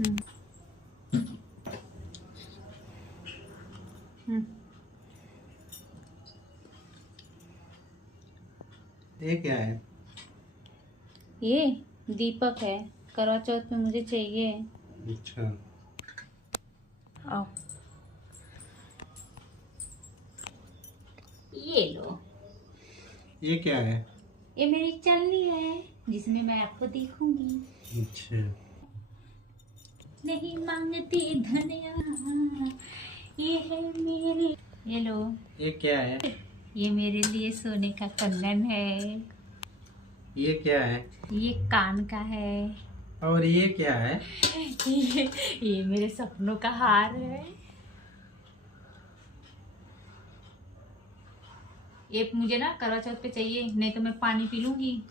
हम्म, हम्म। ये क्या है? ये दीपक है, करवा चौथ में मुझे चाहिए। अच्छा। आओ, ये लो। ये क्या है? ये मेरी चलनी है जिसमें मैं आपको देखूंगी। अच्छा। नहीं मांगती धनिया, ये है मेरे। ये लो। ये क्या है? ये मेरे लिए सोने का कंगन है। ये क्या है? ये कान का है। और ये क्या है? ये मेरे सपनों का हार है। ये मुझे ना करवा चौथ पे चाहिए, नहीं तो मैं पानी पी लूंगी।